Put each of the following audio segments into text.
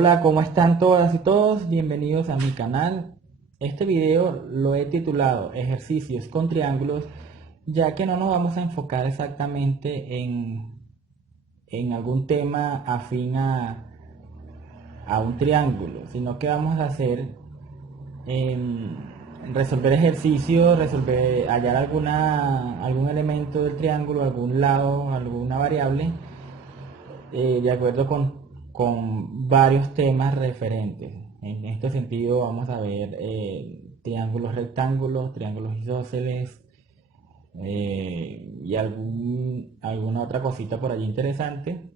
Hola, ¿cómo están todas y todos? Bienvenidos a mi canal. Este video lo he titulado Ejercicios con triángulos, ya que no nos vamos a enfocar exactamente en algún tema afín a un triángulo, sino que vamos a hacer em, resolver ejercicios, hallar algún elemento del triángulo, algún lado, alguna variable de acuerdo con varios temas referentes. En este sentido vamos a ver triángulos rectángulos, triángulos isósceles y alguna otra cosita por allí interesante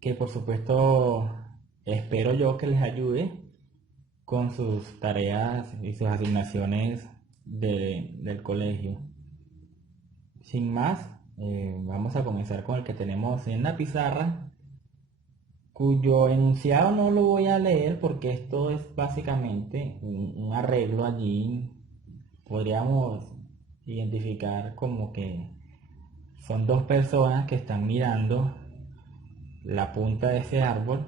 que por supuesto espero yo que les ayude con sus tareas y sus asignaciones del colegio. Sin más, vamos a comenzar con el que tenemos en la pizarra, cuyo enunciado no lo voy a leer porque esto es básicamente un arreglo allí. Podríamos identificar como que son dos personas que están mirando la punta de ese árbol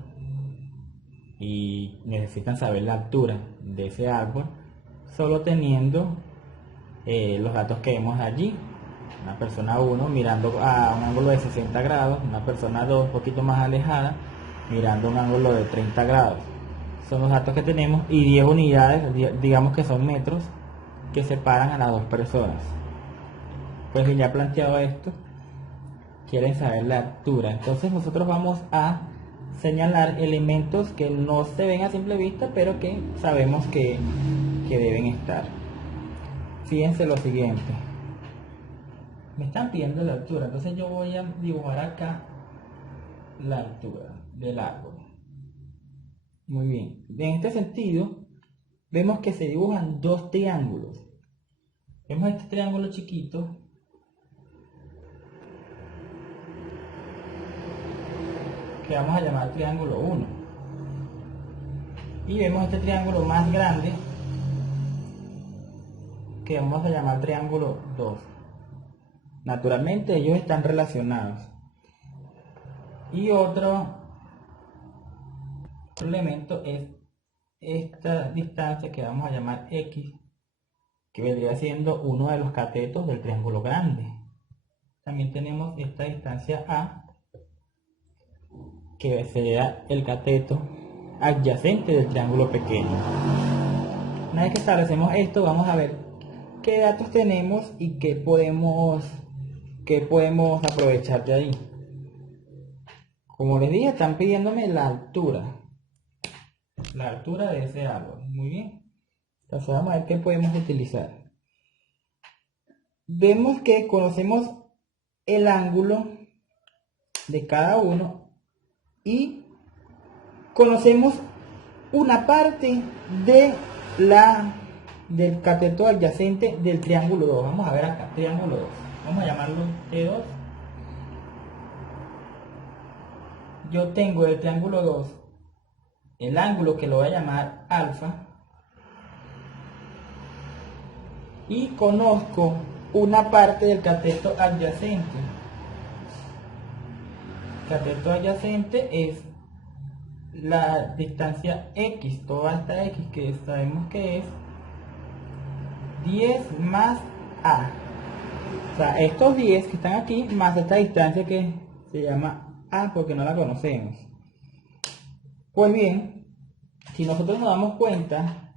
y necesitan saber la altura de ese árbol solo teniendo los datos que vemos allí. Una persona 1 mirando a un ángulo de 60 grados, una persona 2 un poquito más alejada mirando un ángulo de 30 grados. Son los datos que tenemos y 10 unidades, digamos que son metros, que separan a las dos personas. Pues ya planteado esto, quieren saber la altura. Entonces nosotros vamos a señalar elementos que no se ven a simple vista, pero que sabemos que deben estar. Fíjense lo siguiente. Me están pidiendo la altura, entonces yo voy a dibujar acá la altura del árbol. Muy bien. En este sentido, vemos que se dibujan dos triángulos. Vemos este triángulo chiquito que vamos a llamar triángulo 1. Y vemos este triángulo más grande que vamos a llamar triángulo 2. Naturalmente ellos están relacionados. Y otro elemento es esta distancia que vamos a llamar X, que vendría siendo uno de los catetos del triángulo grande. También tenemos esta distancia A, que sería el cateto adyacente del triángulo pequeño. Una vez que establecemos esto, vamos a ver qué datos tenemos y qué podemos aprovechar de ahí. Como les dije, están pidiéndome la altura de ese árbol. Muy bien. Entonces vamos a ver qué podemos utilizar. Vemos que conocemos el ángulo de cada uno y conocemos una parte del cateto adyacente del triángulo 2. Vamos a ver acá, triángulo 2. Vamos a llamarlo T2. Yo tengo el triángulo 2 el ángulo que lo voy a llamar alfa y conozco una parte del cateto adyacente. El cateto adyacente es la distancia X, toda esta X que sabemos que es 10 más A. O sea, estos 10 que están aquí más esta distancia que se llama A porque no la conocemos. Pues bien, si nosotros nos damos cuenta,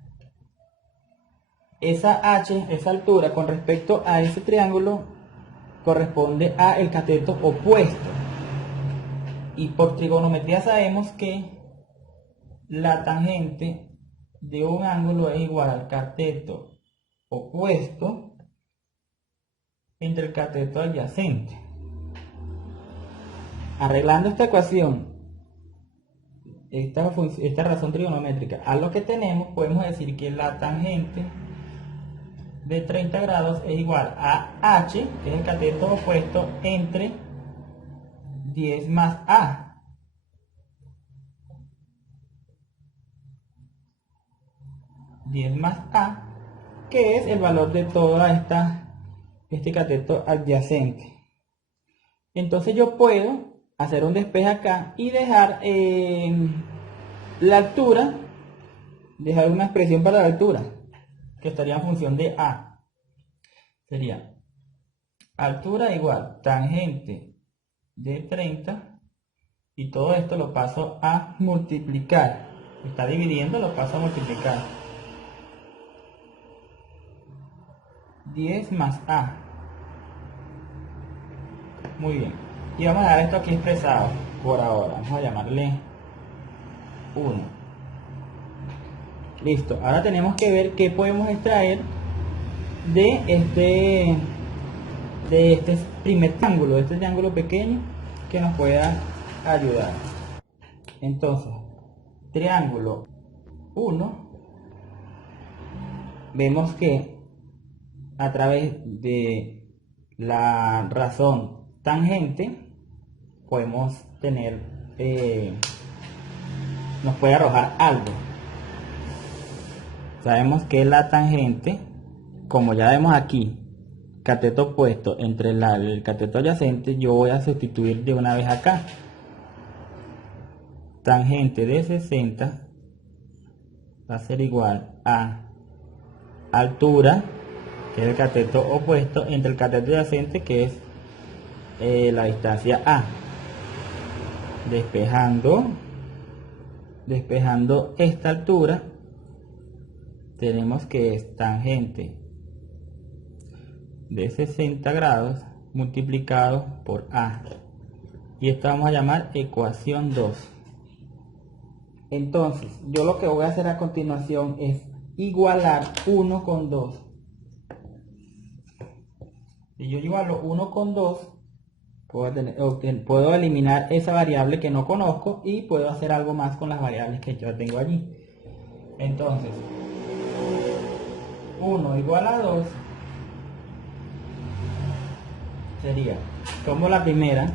esa H, esa altura con respecto a ese triángulo corresponde a el cateto opuesto. Y por trigonometría sabemos que la tangente de un ángulo es igual al cateto opuesto entre el cateto adyacente. Arreglando esta ecuación, esta razón trigonométrica a lo que tenemos, podemos decir que la tangente de 30 grados es igual a H, que es el cateto opuesto, entre 10 más A. Que es el valor de toda este cateto adyacente. Entonces yo puedo hacer un despeje acá y dejar La altura, dejar una expresión para la altura, que estaría en función de A. Sería altura igual tangente de 30, y todo esto lo paso a multiplicar. Está dividiendo, lo paso a multiplicar. 10 más A. Muy bien. Y vamos a dar esto aquí expresado por ahora. Vamos a llamarle 1. Listo. Ahora tenemos que ver qué podemos extraer de este primer triángulo, de este triángulo pequeño que nos pueda ayudar. Entonces, triángulo 1, vemos que a través de la razón tangente podemos tener, nos puede arrojar algo. Sabemos que la tangente, como ya vemos aquí, cateto opuesto entre el cateto adyacente, yo voy a sustituir de una vez acá. Tangente de 60 va a ser igual a altura, que es el cateto opuesto, entre el cateto adyacente, que es la distancia A. Despejando esta altura, tenemos que es tangente de 60 grados multiplicado por A. Y esto vamos a llamar ecuación 2. Entonces, yo lo que voy a hacer a continuación es igualar 1 con 2. Si yo igualo 1 con 2, puedo eliminar esa variable que no conozco y puedo hacer algo más con las variables que yo tengo allí. Entonces, 1 igual a 2 sería, como la primera,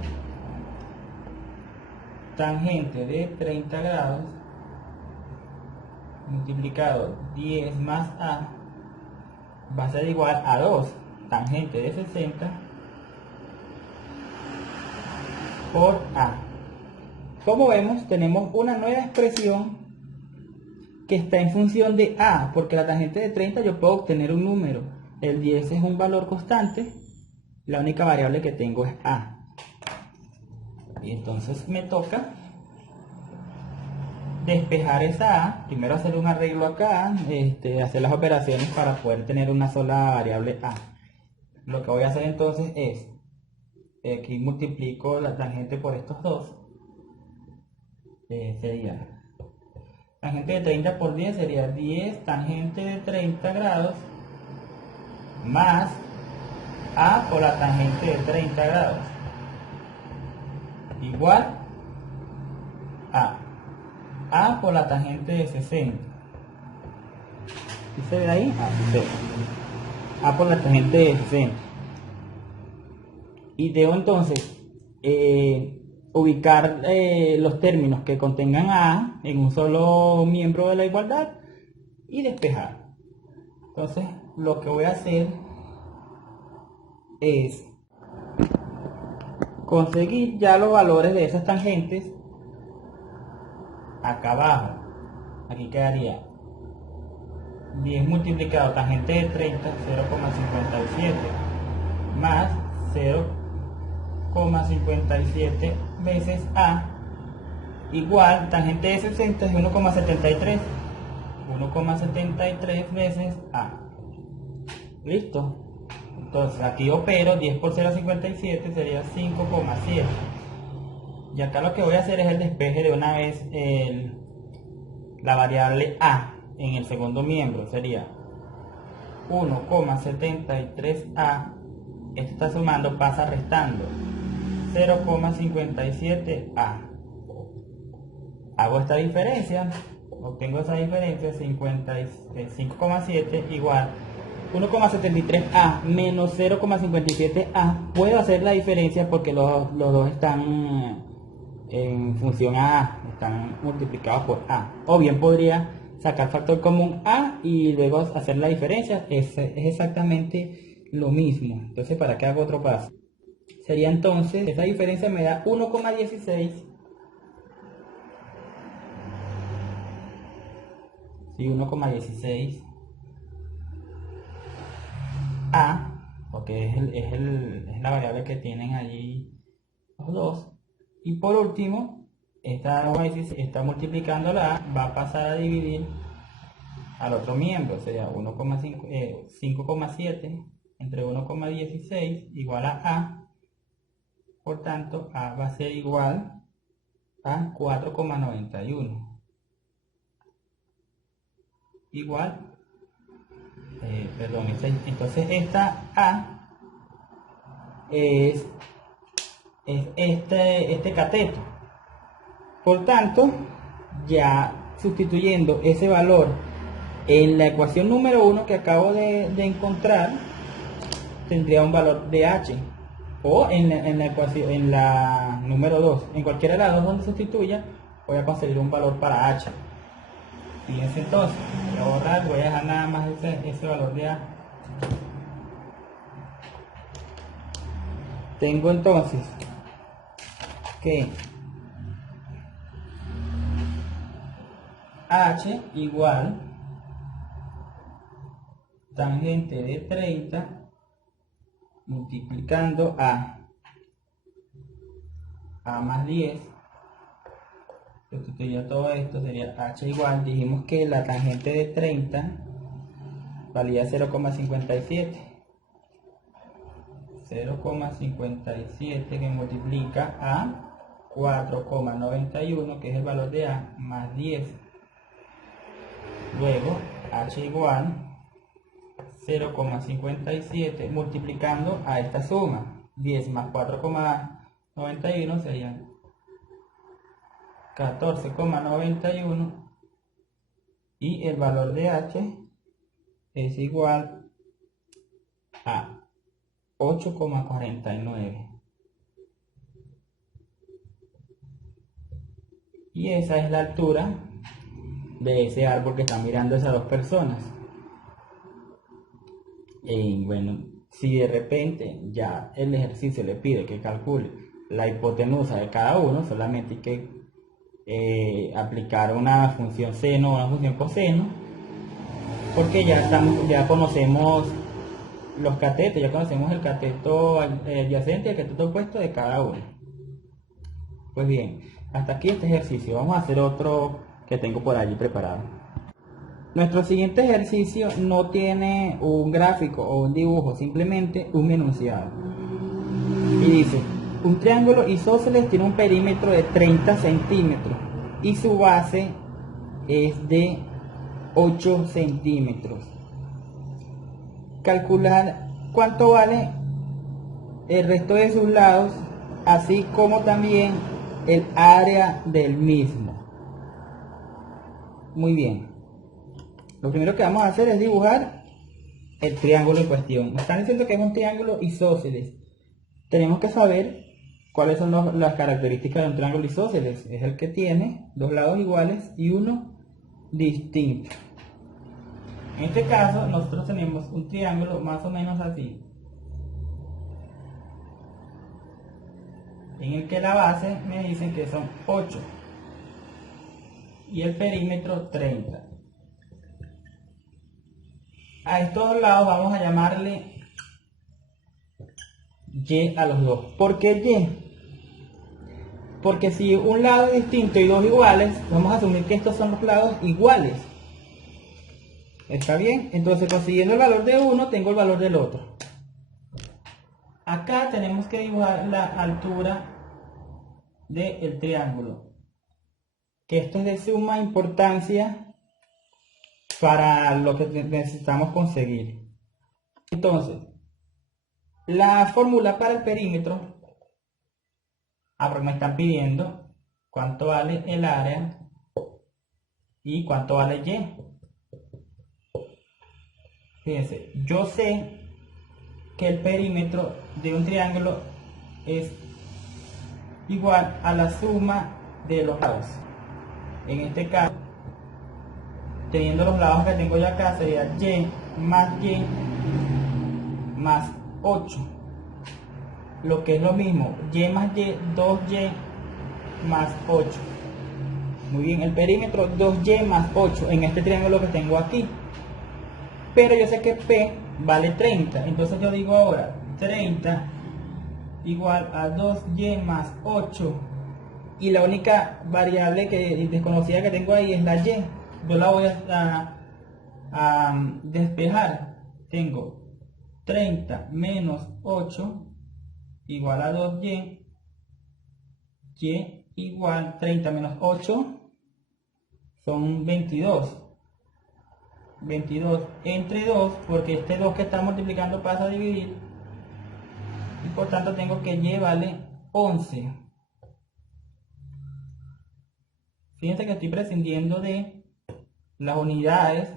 tangente de 30 grados multiplicado 10 más A va a ser igual a 2 tangente de 60 por A. Como vemos, tenemos una nueva expresión que está en función de A, porque la tangente de 30 yo puedo obtener un número, el 10 es un valor constante, la única variable que tengo es A. Y entonces me toca despejar esa A, primero hacer un arreglo acá, hacer las operaciones para poder tener una sola variable A. Lo que voy a hacer entonces es, aquí multiplico la tangente por estos dos, sería tangente de 30 por 10 sería 10 tangente de 30 grados más A por la tangente de 30 grados igual A por la tangente de 60. ¿Sí se ve ahí? Sí. A por la tangente de 60. Y debo entonces ubicar los términos que contengan A en un solo miembro de la igualdad y despejar. Entonces lo que voy a hacer es conseguir ya los valores de esas tangentes acá abajo. Aquí quedaría 10 multiplicado tangente de 30, 0,57 más 0,57 veces A igual tangente de 60 es 1,73 veces A. Listo. Entonces aquí opero 10 por 0,57 sería 5,7. Y acá lo que voy a hacer es el despeje de una vez la variable A en el segundo miembro. Sería 1,73A. Esto está sumando, pasa restando 0,57A. Hago esta diferencia, obtengo esa diferencia, 5,7 igual 1,73A menos 0,57A. Puedo hacer la diferencia porque los dos están en función a A, están multiplicados por A. O bien podría sacar factor común A y luego hacer la diferencia. Es exactamente lo mismo. Entonces, ¿para qué hago otro paso? Sería entonces, esa diferencia me da 1,16 y 1,16 A, porque es la variable que tienen allí los dos. Y por último, esta está multiplicando la A, va a pasar a dividir al otro miembro, sería 5,7 entre 1,16 igual a A. Por tanto, A va a ser igual a 4,91. Igual, entonces esta A es este cateto. Por tanto, ya sustituyendo ese valor en la ecuación número 1 que acabo de encontrar, tendría un valor de H. O en la ecuación, en la número 2, en cualquiera de las dos donde sustituya, voy a conseguir un valor para H. Fíjense entonces, voy a borrar, voy a dejar nada más ese valor de A. Tengo entonces que H igual tangente de 30 multiplicando A más 10, sustituyo todo esto, sería H igual, dijimos que la tangente de 30 valía 0,57 que multiplica a 4,91 que es el valor de A más 10. Luego H igual 0,57 multiplicando a esta suma, 10 más 4,91 serían 14,91 y el valor de H es igual a 8,49. Y esa es la altura de ese árbol que están mirando esas dos personas. Y bueno, si de repente ya el ejercicio le pide que calcule la hipotenusa de cada uno, solamente hay que aplicar una función seno o una función coseno, porque ya conocemos los catetos, ya conocemos el cateto adyacente y el cateto opuesto de cada uno. Pues bien, hasta aquí este ejercicio. Vamos a hacer otro que tengo por allí preparado. Nuestro siguiente ejercicio no tiene un gráfico o un dibujo, simplemente un enunciado. Y dice, un triángulo isósceles tiene un perímetro de 30 centímetros y su base es de 8 centímetros. Calcular cuánto vale el resto de sus lados, así como también el área del mismo. Muy bien. Lo primero que vamos a hacer es dibujar el triángulo en cuestión. Nos están diciendo que es un triángulo isósceles. Tenemos que saber cuáles son las características de un triángulo isósceles. Es el que tiene dos lados iguales y uno distinto. En este caso, nosotros tenemos un triángulo más o menos así, en el que la base me dicen que son 8 y el perímetro 30. A estos dos lados vamos a llamarle Y a los dos. ¿Por qué Y? Porque si un lado es distinto y dos iguales, vamos a asumir que estos son los lados iguales. ¿Está bien? Entonces, consiguiendo el valor de uno, tengo el valor del otro. Acá tenemos que dibujar la altura del triángulo. Que esto es de suma importancia para lo que necesitamos conseguir. Entonces, la fórmula para el perímetro, porque me están pidiendo cuánto vale el área y cuánto vale Y. Fíjense, yo sé que el perímetro de un triángulo es igual a la suma de los lados. En este caso, teniendo los lados que tengo yo acá, sería Y más 8. Lo que es lo mismo, Y más Y, 2Y más 8. Muy bien, el perímetro 2y más 8 en este triángulo que tengo aquí. Pero yo sé que P vale 30. Entonces yo digo ahora 30 igual a 2y más 8. Y la única variable desconocida que tengo ahí es la y. Yo la voy a despejar. Tengo 30 menos 8 igual a 2y. Y igual 30 menos 8 son 22. 22 entre 2, porque este 2 que está multiplicando pasa a dividir. Y por tanto tengo que y vale 11. Fíjense que estoy prescindiendo de las unidades,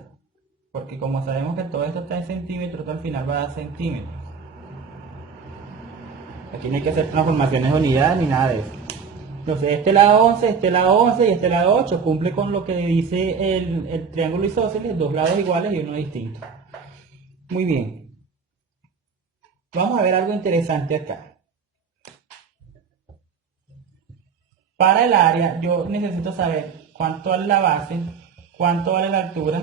porque como sabemos que todo esto está en centímetros, al final va a dar centímetros. Aquí no hay que hacer transformaciones de unidades ni nada de eso. Entonces este lado 11, este lado 11 y este lado 8 cumple con lo que dice el triángulo isósceles, dos lados iguales y uno distinto. Muy bien. Vamos a ver algo interesante acá. Para el área yo necesito saber cuánto vale la base, cuánto vale la altura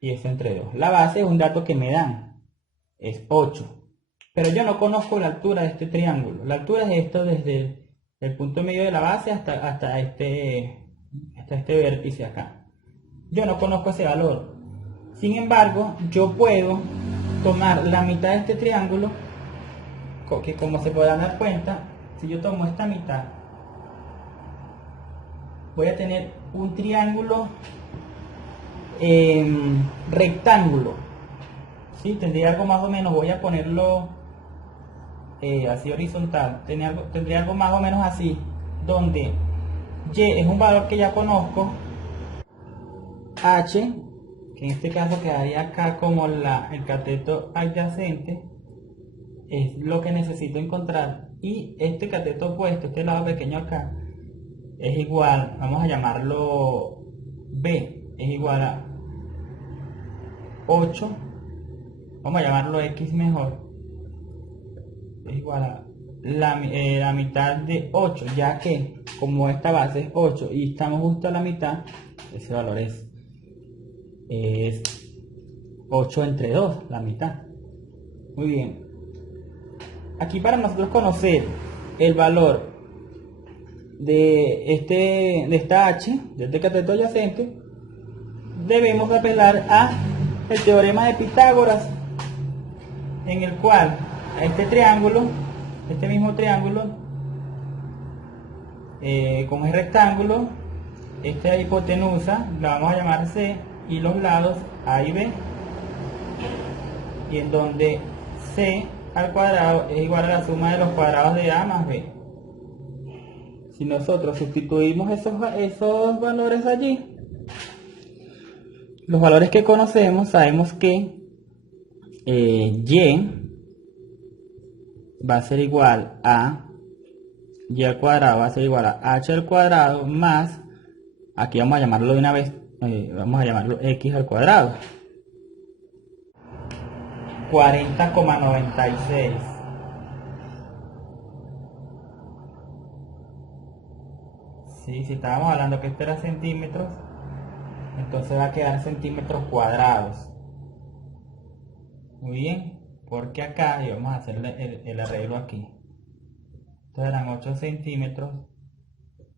y eso entre 2. La base es un dato que me dan, es 8. Pero yo no conozco la altura de este triángulo. La altura es esto desde el punto medio de la base hasta este vértice acá. Yo no conozco ese valor. Sin embargo, yo puedo tomar la mitad de este triángulo, que como se podrán dar cuenta, si yo tomo esta mitad, voy a tener un triángulo rectángulo. ¿Sí? Tendría algo más o menos, voy a ponerlo así horizontal, tendría algo más o menos así, donde y es un valor que ya conozco, h, que en este caso quedaría acá como el cateto adyacente, es lo que necesito encontrar, y este cateto opuesto, este lado pequeño acá, es igual, vamos a llamarlo b, es igual a 8, vamos a llamarlo x mejor, es igual a la mitad de 8, ya que como esta base es 8 y estamos justo a la mitad, ese valor es 8 entre 2, la mitad. Muy bien. Aquí para nosotros conocer el valor de esta h, de este cateto adyacente, debemos apelar a el teorema de Pitágoras, en el cual a este triángulo, este mismo triángulo, como es rectángulo, esta hipotenusa la vamos a llamar C y los lados A y B, y en donde C al cuadrado es igual a la suma de los cuadrados de A más B. Si nosotros sustituimos esos valores allí, los valores que conocemos, sabemos que y va a ser igual a y al cuadrado, va a ser igual a h al cuadrado más, aquí vamos a llamarlo de una vez, vamos a llamarlo x al cuadrado, 40,96. Sí, si estábamos hablando que esto era centímetros, entonces va a quedar centímetros cuadrados. Muy bien, porque acá, y vamos a hacer el arreglo aquí, entonces eran 8 centímetros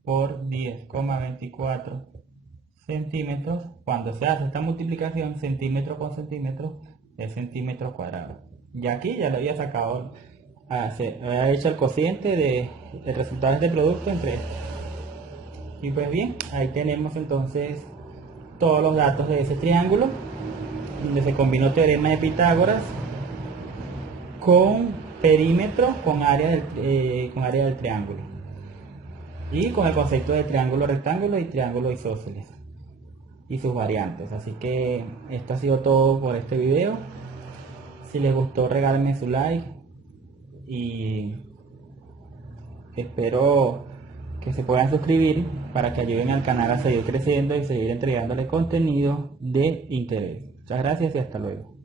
por 10,24 centímetros. Cuando se hace esta multiplicación, centímetro con centímetro, es centímetros cuadrados. Y aquí ya lo había sacado, había hecho el cociente del resultado de este producto entre estos. Y pues bien, ahí tenemos entonces todos los datos de ese triángulo, donde se combinó teorema de Pitágoras con perímetro, con área del triángulo, y con el concepto de triángulo rectángulo y triángulo isósceles y sus variantes. Así que esto ha sido todo por este video. Si les gustó, regálenme su like y espero que se puedan suscribir para que ayuden al canal a seguir creciendo y seguir entregándole contenido de interés. Muchas gracias y hasta luego.